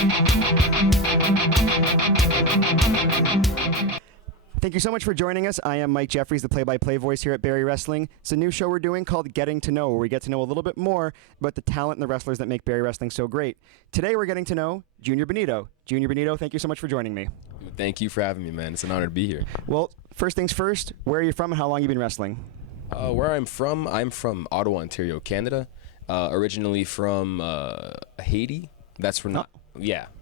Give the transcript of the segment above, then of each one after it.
Thank you so much for joining us. I am Mike Jeffries, the play-by-play voice here at Barrie Wrestling. It's a new show we're doing called Getting to Know, where we get to know a little bit more about the talent and the wrestlers that make Barrie Wrestling so great. Today we're getting to know Junior Benito. Junior Benito, thank you so much for joining me. Thank you for having me, man. It's an honor to be here. Well, first things first, where are you from and how long have you been wrestling? Where I'm from Ottawa, Ontario, Canada. Originally from Haiti. That's where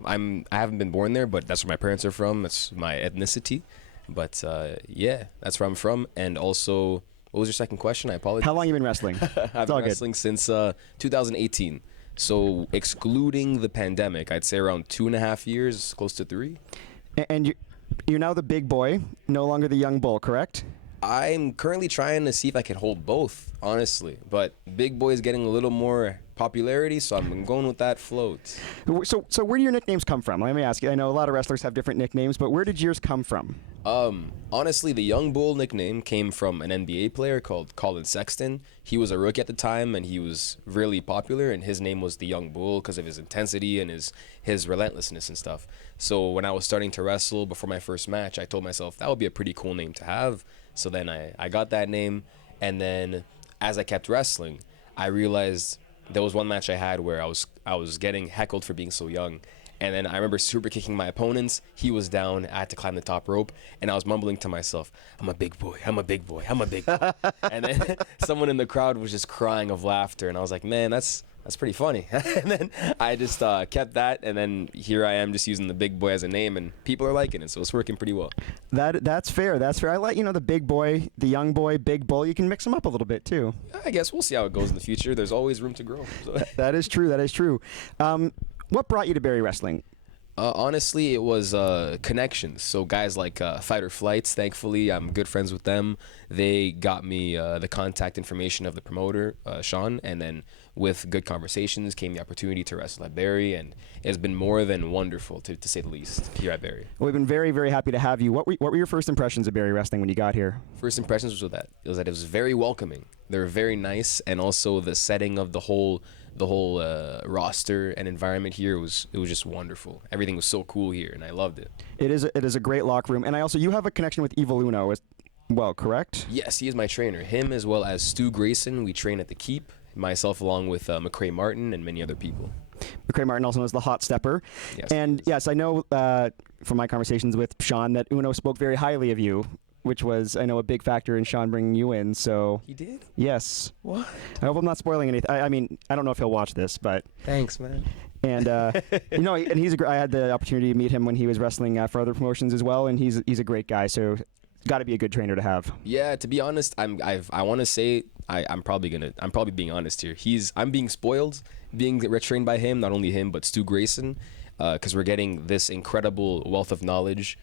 I haven't been born there, but that's where my parents are from. That's my ethnicity. But yeah, that's where I'm from. And also, what was your second question? I apologize. How long have you been wrestling? I've been wrestling since 2018. So excluding the pandemic, I'd say around 2.5 years, close to 3. And you're now the big boy, no longer the young bull, correct? I'm currently trying to see if I can hold both, honestly. But big boy is getting a little more popularity, so I'm going with that float. So where do your nicknames come from? Let me ask you. I know a lot of wrestlers have different nicknames, but where did yours come from? Honestly, the Young Bull nickname came from an NBA player called Colin Sexton. He was a rookie at the time, and he was really popular, and his name was the Young Bull because of his intensity and his relentlessness and stuff. So when I was starting to wrestle before my first match, I told myself that would be a pretty cool name to have. So then I got that name, and then as I kept wrestling, I realized there was one match I had where I was getting heckled for being so young. And then I remember super kicking my opponents. He was down. I had to climb the top rope. And I was mumbling to myself, I'm a big boy. I'm a big boy. I'm a big boy. And then someone in the crowd was just crying of laughter. And I was like, man, that's pretty funny. And then I just kept that. And then here I am just using the big boy as a name. And people are liking it. So it's working pretty well. That's fair. That's fair. I like, the big boy, the young boy, big bull. You can mix them up a little bit, too. I guess we'll see how it goes in the future. There's always room to grow. So. That is true. That is true. What brought you to Barrie Wrestling? Honestly, it was connections. So guys like Fight or Flights, thankfully, I'm good friends with them. They got me the contact information of the promoter, Sean, and then with good conversations came the opportunity to wrestle at Barrie, and it's been more than wonderful, to say the least, here at Barrie. Well, we've been very, very happy to have you. What were your first impressions of Barrie Wrestling when you got here? First impressions was that it was very welcoming. They were very nice, and also the setting of the whole roster and environment here was just wonderful. Everything was so cool here, and I loved it. It is a great locker room, and you have a connection with Evil Uno as well, correct? Yes, he is my trainer. Him as well as Stu Grayson. We train at the Keep. Myself along with McCrae Martin and many other people. McCrae Martin also knows the Hot Stepper. Yes, and yes, I know from my conversations with Sean that Uno spoke very highly of you, which was, I know, a big factor in Sean bringing you in. So he did? Yes. What? I hope I'm not spoiling anything. I mean, I don't know if he'll watch this, but thanks, man. And and he's I had the opportunity to meet him when he was wrestling for other promotions as well, and he's a great guy. So got to be a good trainer to have. Yeah, to be honest, I want to say I'm probably being honest here. I'm being spoiled being trained by him, not only him but Stu Grayson, because we're getting this incredible wealth of knowledge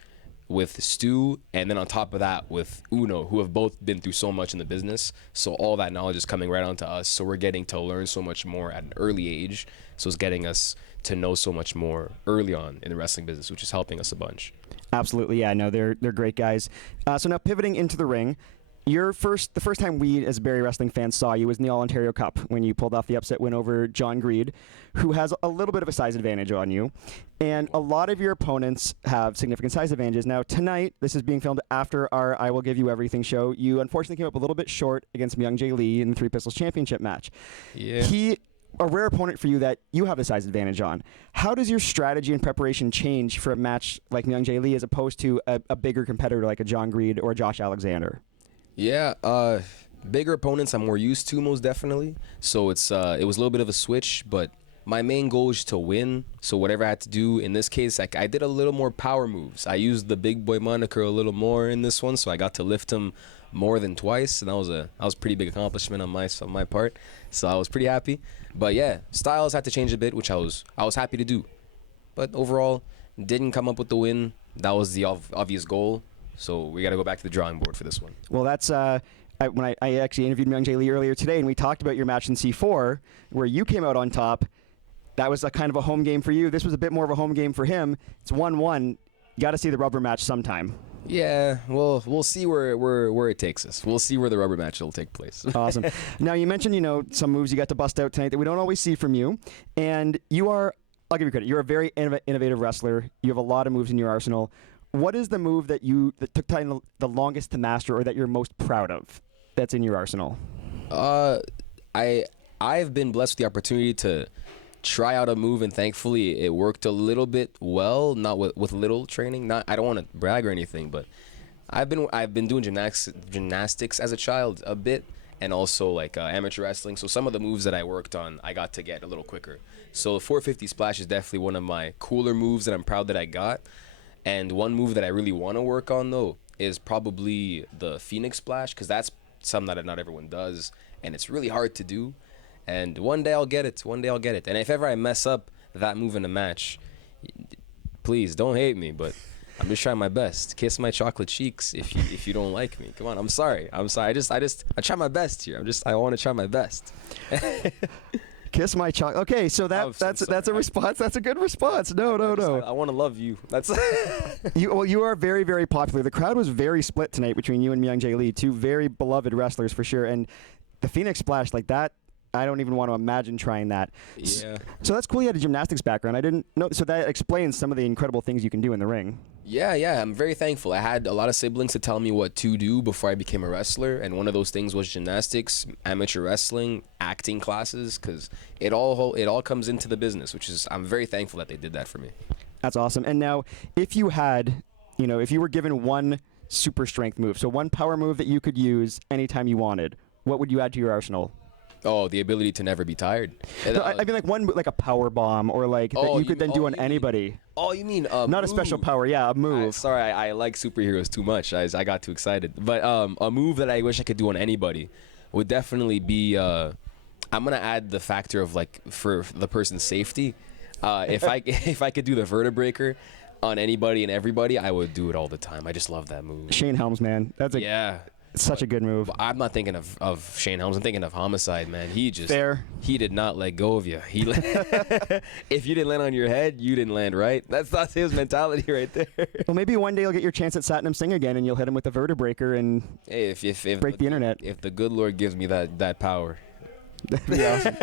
with Stu, and then on top of that with Uno, who have both been through so much in the business. So all that knowledge is coming right onto us. So we're getting to learn so much more at an early age. So it's getting us to know so much more early on in the wrestling business, which is helping us a bunch. Absolutely, yeah. No, they're great guys. So now pivoting into the ring, the first time we as Barrie Wrestling fans saw you was in the All-Ontario Cup when you pulled off the upset win over John Greed, who has a little bit of a size advantage on you. And a lot of your opponents have significant size advantages. Now tonight, this is being filmed after our I Will Give You Everything show. You unfortunately came up a little bit short against Myung Jae Lee in the Three Pistols Championship match. Yeah. A rare opponent for you that you have the size advantage on. How does your strategy and preparation change for a match like Myung Jae Lee as opposed to a bigger competitor like a John Greed or a Josh Alexander? Yeah, bigger opponents I'm more used to, most definitely. So it was a little bit of a switch, but my main goal is to win. So whatever I had to do in this case, I did a little more power moves. I used the big boy moniker a little more in this one, so I got to lift him more than twice, and that was a pretty big accomplishment on my part. So I was pretty happy. But yeah, styles had to change a bit, which I was happy to do. But overall, didn't come up with the win. That was the obvious goal. So we got to go back to the drawing board for this one. Well, that's when I actually interviewed Myung Jae Lee earlier today, and we talked about your match in C4, where you came out on top. That was a kind of a home game for you. This was a bit more of a home game for him. It's 1-1. You got to see the rubber match sometime. Yeah, well, we'll see where it takes us. We'll see where the rubber match will take place. Awesome. Now, you mentioned, some moves you got to bust out tonight that we don't always see from you. And you are I'll give you credit. You're a very innovative wrestler. You have a lot of moves in your arsenal. What is the move that took time the longest to master, or that you're most proud of? That's in your arsenal. I've been blessed with the opportunity to try out a move, and thankfully it worked a little bit well. Not with little training. Not I don't want to brag or anything, but I've been doing gymnastics as a child a bit, and also like amateur wrestling. So some of the moves that I worked on, I got to get a little quicker. So the 450 splash is definitely one of my cooler moves that I'm proud that I got. And one move that I really want to work on though is probably the Phoenix splash, because that's something that not everyone does, and it's really hard to do. And one day I'll get it. One day I'll get it. And if ever I mess up that move in a match, please don't hate me, but I'm just trying my best. Kiss my chocolate cheeks if you don't like me. Come on, I'm sorry. I try my best here. I want to try my best. Kiss my chocolate. Okay, so that's a response. That's a good response. No. I want to love you. That's you are very, very popular. The crowd was very split tonight between you and Myung Jae Lee, two very beloved wrestlers for sure. And the Phoenix Splash, like that, I don't even want to imagine trying that. Yeah. So that's cool. You had a gymnastics background. I didn't know. So that explains some of the incredible things you can do in the ring. Yeah. I'm very thankful. I had a lot of siblings to tell me what to do before I became a wrestler, and one of those things was gymnastics, amateur wrestling, acting classes, because it all comes into the business, which is I'm very thankful that they did that for me. That's awesome. And now, if you were given one super strength move, so one power move that you could use anytime you wanted, what would you add to your arsenal? Oh, the ability to never be tired. No, I mean, like a power bomb, or like that you could then do on anybody. You mean not a special power? Yeah, a move. Sorry, I like superheroes too much. I got too excited. But a move that I wish I could do on anybody would definitely be. I'm gonna add the factor of like for the person's safety. If I could do the vertebreaker on anybody and everybody, I would do it all the time. I just love that move. Shane Helms, man, such a good move. I'm not thinking of Shane Helms. I'm thinking of Homicide, man. He did not let go of you. If you didn't land on your head, you didn't land right. That's his mentality right there. Well, maybe one day you'll get your chance at Satnam Singh again, and you'll hit him with a vertebreaker and if break the internet. If the good Lord gives me that power. That'd be awesome.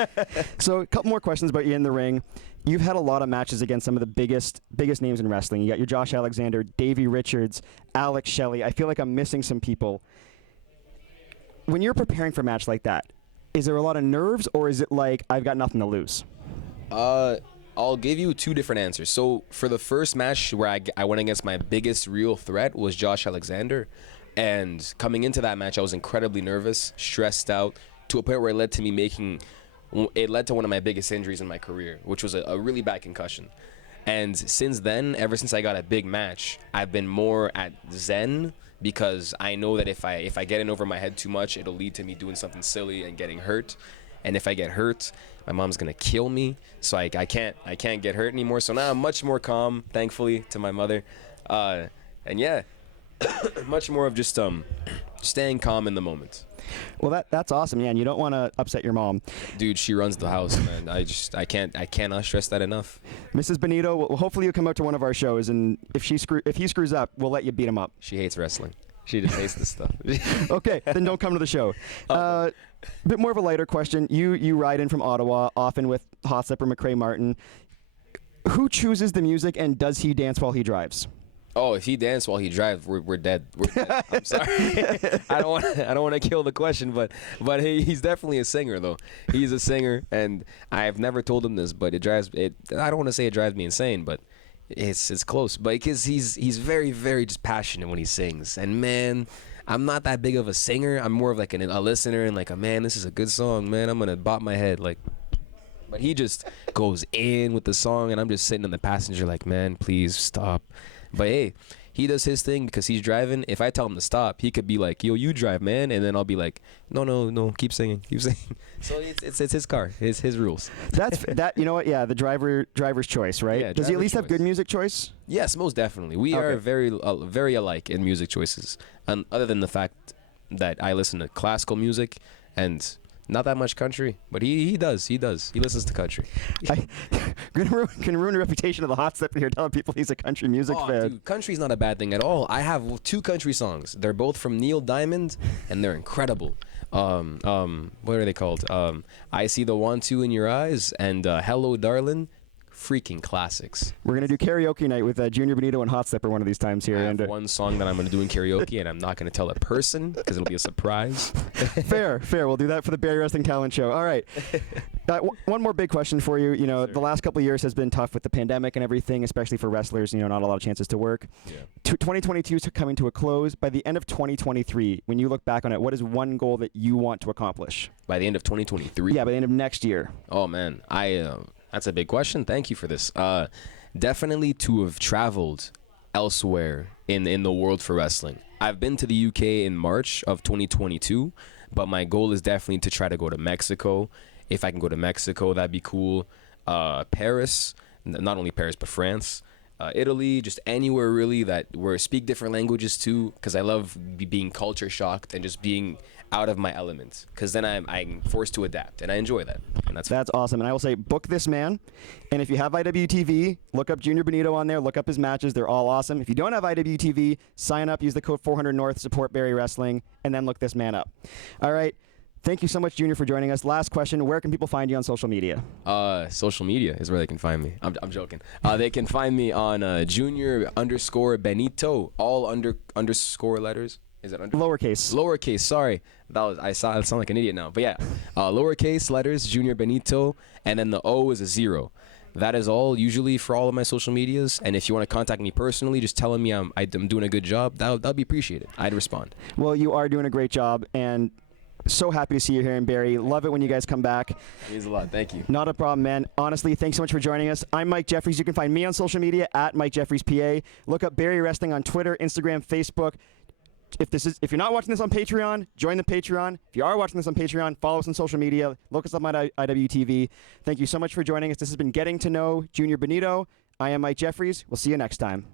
So a couple more questions about you in the ring. You've had a lot of matches against some of the biggest names in wrestling. You got your Josh Alexander, Davey Richards, Alex Shelley. I feel like I'm missing some people. When you're preparing for a match like that, is there a lot of nerves, or is it like, I've got nothing to lose? I'll give you two different answers. So for the first match where I went against my biggest real threat was Josh Alexander. And coming into that match, I was incredibly nervous, stressed out, to a point where it led to one of my biggest injuries in my career, which was a really bad concussion. And since then, ever since I got a big match, I've been more at zen, because I know that if I get in over my head too much, it'll lead to me doing something silly and getting hurt. And if I get hurt, my mom's gonna kill me. So I can't get hurt anymore. So now I'm much more calm, thankfully, to my mother. And yeah, much more of just staying calm in the moment. Well, that's awesome, yeah. And you don't want to upset your mom. Dude, she runs the house, man. I cannot stress that enough. Mrs. Benito, well, hopefully you'll come out to one of our shows, and if he screws up, we'll let you beat him up. She hates wrestling. She just hates this stuff. Okay, then don't come to the show. Bit more of a lighter question. You ride in from Ottawa, often with Hot Stepper McCrae Martin. Who chooses the music, and does he dance while he drives? Oh, if he danced while he drives, we're dead. We're dead. I'm sorry. I don't want to kill the question, but he's definitely a singer though. He's a singer, and I've never told him this, but I don't want to say it drives me insane, but it's close. But because he's very, very just passionate when he sings, and man, I'm not that big of a singer. I'm more of like a listener and like man, this is a good song, man. I'm gonna bop my head like. But he just goes in with the song, and I'm just sitting in the passenger like, man, please stop. But hey, he does his thing because he's driving. If I tell him to stop, he could be like, yo, you drive, man. And then I'll be like, no, keep singing. So it's his car. It's his rules. You know what? Yeah, the driver's choice, right? Yeah, does he at least have good music choice? Yes, most definitely. We are very alike in music choices. And other than the fact that I listen to classical music and not that much country, but he does. He listens to country. Can ruin the reputation of the Hot Stepper here, telling people he's a country music fan. Dude, country's not a bad thing at all. I have two country songs. They're both from Neil Diamond, and they're incredible. What are they called? I See the 1, 2 in Your Eyes, and Hello Darlin'. freaking classics. We're going to do karaoke night with Junior Benito and Hot Stepper one of these times here. I have one song that I'm going to do in karaoke, and I'm not going to tell a person because it'll be a surprise. Fair. We'll do that for the Barrie Wrestling Talent Show. All right. One more big question for you. You know, the last couple of years has been tough with the pandemic and everything, especially for wrestlers. You know, not a lot of chances to work. Yeah. 2022 is coming to a close. By the end of 2023, when you look back on it, what is one goal that you want to accomplish? By the end of 2023? Yeah, by the end of next year. Oh, man. That's a big question. Thank you for this. Definitely to have traveled elsewhere in the world for wrestling. I've been to the UK in March of 2022, but my goal is definitely to try to go to Mexico. If I can go to Mexico, that'd be cool. Paris, not only Paris, but France. Italy, just anywhere really where I speak different languages too, because I love being culture shocked and just being out of my element, because then I'm forced to adapt, and I enjoy that. And that's awesome. And I will say, book this man. And if you have IWTV, look up Junior Benito on there. Look up his matches. They're all awesome. If you don't have IWTV, sign up. Use the code 400 North. Support Barrie Wrestling, and then look this man up. All right. Thank you so much, Junior, for joining us. Last question, where can people find you on social media? Social media is where they can find me. I'm joking. They can find me on Junior_Benito, all underscore letters. Is it under? Lowercase. Lowercase, sorry. I sound like an idiot now. But yeah, lowercase letters, Junior Benito, and then the O is a 0. That is all usually for all of my social medias. And if you want to contact me personally, just telling me I'm doing a good job, that'll be appreciated. I'd respond. Well, you are doing a great job, and so happy to see you here in Barrie. Love it when you guys come back. It means a lot. Thank you. Not a problem, man. Honestly, thanks so much for joining us. I'm Mike Jeffries. You can find me on social media at Mike Jeffries PA. Look up Barrie Wrestling on Twitter, Instagram, Facebook. If you're not watching this on Patreon, join the Patreon. If you are watching this on Patreon, follow us on social media. Look us up on IWTV. Thank you so much for joining us. This has been Getting to Know Junior Benito. I am Mike Jeffries. We'll see you next time.